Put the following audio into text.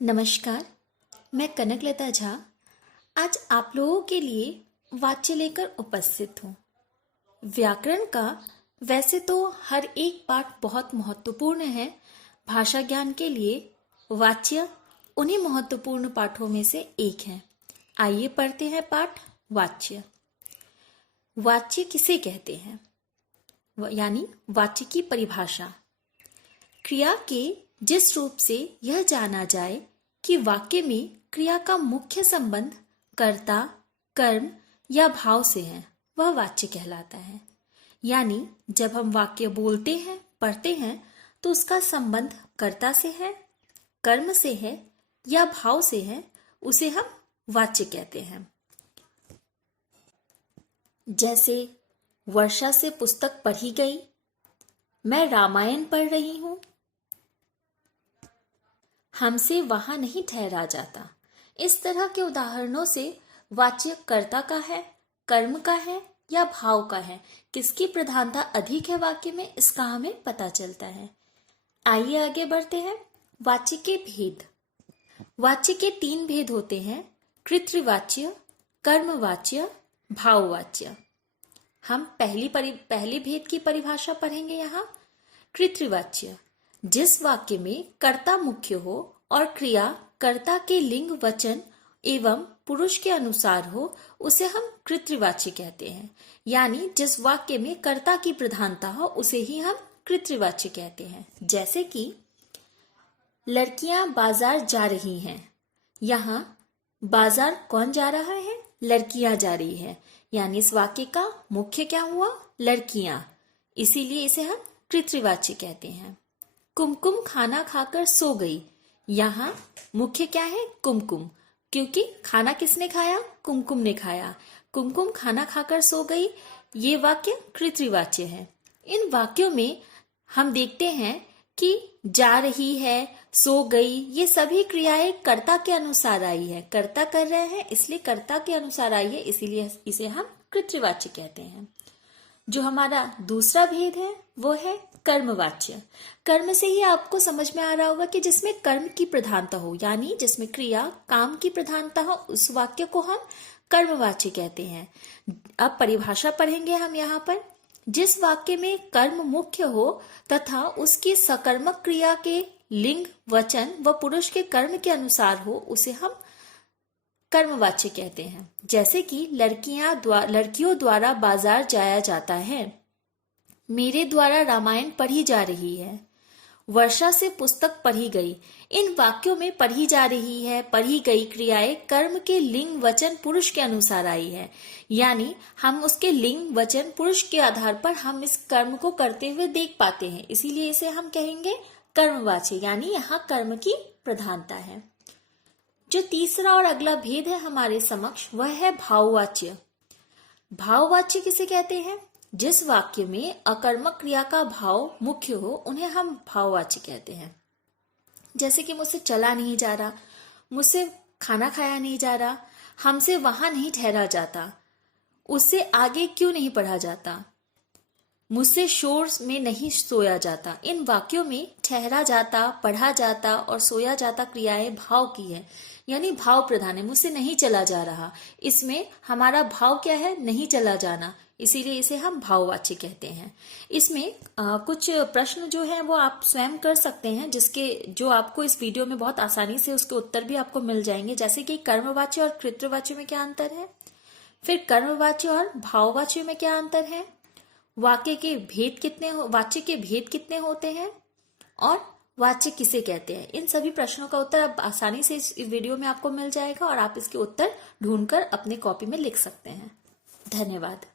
नमस्कार, मैं कनकलता झा आज आप लोगों के लिए वाच्य लेकर उपस्थित हूँ। व्याकरण का वैसे तो हर एक पाठ बहुत महत्वपूर्ण है। भाषा ज्ञान के लिए वाच्य उन्हीं महत्वपूर्ण पाठों में से एक है। आइए पढ़ते हैं पाठ वाच्य। वाच्य किसे कहते हैं? यानी वाच्य की परिभाषा। क्रिया के जिस रूप से यह जाना जाए कि वाक्य में क्रिया का मुख्य संबंध कर्ता, कर्म या भाव से है, वह वाच्य कहलाता है। यानी जब हम वाक्य बोलते हैं, पढ़ते हैं तो उसका संबंध कर्ता से है, कर्म से है या भाव से है, उसे हम वाच्य कहते हैं। जैसे वर्षा से पुस्तक पढ़ी गई, मैं रामायण पढ़ रही हूं, हमसे वहां नहीं ठहरा जाता। इस तरह के उदाहरणों से वाच्य कर्ता का है, कर्म का है या भाव का है, किसकी प्रधानता अधिक है वाक्य में, इसका हमें पता चलता है। आइए आगे बढ़ते हैं। वाच्य के भेद। वाच्य के 3 भेद होते हैं: कृतवाच्य, कर्मवाच्य, भाववाच्य। हम पहली भेद की परिभाषा पढ़ेंगे यहाँ। कृतवाच्य, जिस वाक्य में कर्ता मुख्य हो और क्रिया कर्ता के लिंग, वचन एवं पुरुष के अनुसार हो, उसे हम कृतवाच्य कहते हैं। यानी जिस वाक्य में कर्ता की प्रधानता हो उसे ही हम कृतवाच्य कहते हैं। जैसे कि लड़कियां बाजार जा रही हैं, यहाँ बाजार कौन जा रहा है? लड़कियां जा रही है। यानी इस वाक्य का मुख्य क्या हुआ? लड़कियां, इसीलिए इसे हम कृतवाच्य कहते हैं। कुमकुम खाना खाकर सो गई, यहाँ मुख्य क्या है? कुमकुम, क्योंकि खाना किसने खाया? कुमकुम ने खाया। कुमकुम खाना खाकर सो गई, ये वाक्य कृतवाच्य है। इन वाक्यों में हम देखते हैं कि जा रही है, सो गई, ये सभी क्रियाएं कर्ता के अनुसार आई है। कर्ता कर रहे हैं इसलिए कर्ता के अनुसार आई है, इसीलिए इसे हम कृतवाच्य कहते हैं। जो हमारा दूसरा भेद है वो है कर्मवाच्य। कर्म से ही आपको समझ में आ रहा होगा कि जिसमें कर्म की प्रधानता हो, यानी जिसमें क्रिया काम की प्रधानता हो, उस वाक्य को हम कर्मवाच्य कहते हैं। अब परिभाषा पढ़ेंगे हम यहाँ पर। जिस वाक्य में कर्म मुख्य हो तथा उसकी सकर्मक क्रिया के लिंग, वचन व पुरुष के कर्म के अनुसार हो, उसे हम कर्मवाच्य कहते हैं। जैसे कि लड़कियों द्वारा बाजार जाया जाता है, मेरे द्वारा रामायण पढ़ी जा रही है, वर्षा से पुस्तक पढ़ी गई। इन वाक्यों में पढ़ी जा रही है, पढ़ी गई क्रियाएं कर्म के लिंग, वचन, पुरुष के अनुसार आई है। यानी हम उसके लिंग, वचन, पुरुष के आधार पर हम इस कर्म को करते हुए देख पाते हैं, इसीलिए इसे हम कहेंगे कर्मवाच्य। यानी यहाँ कर्म की प्रधानता है। जो तीसरा और अगला भेद है हमारे समक्ष, वह है भाववाच्य। भाववाच्य किसे कहते हैं? जिस वाक्य में अकर्मक क्रिया का भाव मुख्य हो, उन्हें हम भाववाच्य कहते हैं। जैसे कि मुझसे चला नहीं जा रहा, मुझसे खाना खाया नहीं जा रहा, हमसे वहां नहीं ठहरा जाता, उससे आगे क्यों नहीं पढ़ा जाता, मुझसे शोर में नहीं सोया जाता। इन वाक्यों में ठहरा जाता, पढ़ा जाता और सोया जाता क्रियाएं भाव की है, यानी भाव प्रधान है। मुझसे नहीं चला जा रहा, इसमें हमारा भाव क्या है? नहीं चला जाना, इसीलिए इसे हम भाववाच्य कहते हैं। इसमें कुछ प्रश्न जो है वो आप स्वयं कर सकते हैं, जो आपको इस वीडियो में बहुत आसानी से उसके उत्तर भी आपको मिल जाएंगे। जैसे कि कर्मवाच्य और कृतवाच्य में क्या अंतर है, फिर कर्मवाच्य और भाववाच्य में क्या अंतर है, वाच्य के भेद कितने होते हैं और वाच्य किसे कहते हैं। इन सभी प्रश्नों का उत्तर अब आसानी से इस वीडियो में आपको मिल जाएगा और आप इसके उत्तर ढूंढकर अपने कॉपी में लिख सकते हैं। धन्यवाद।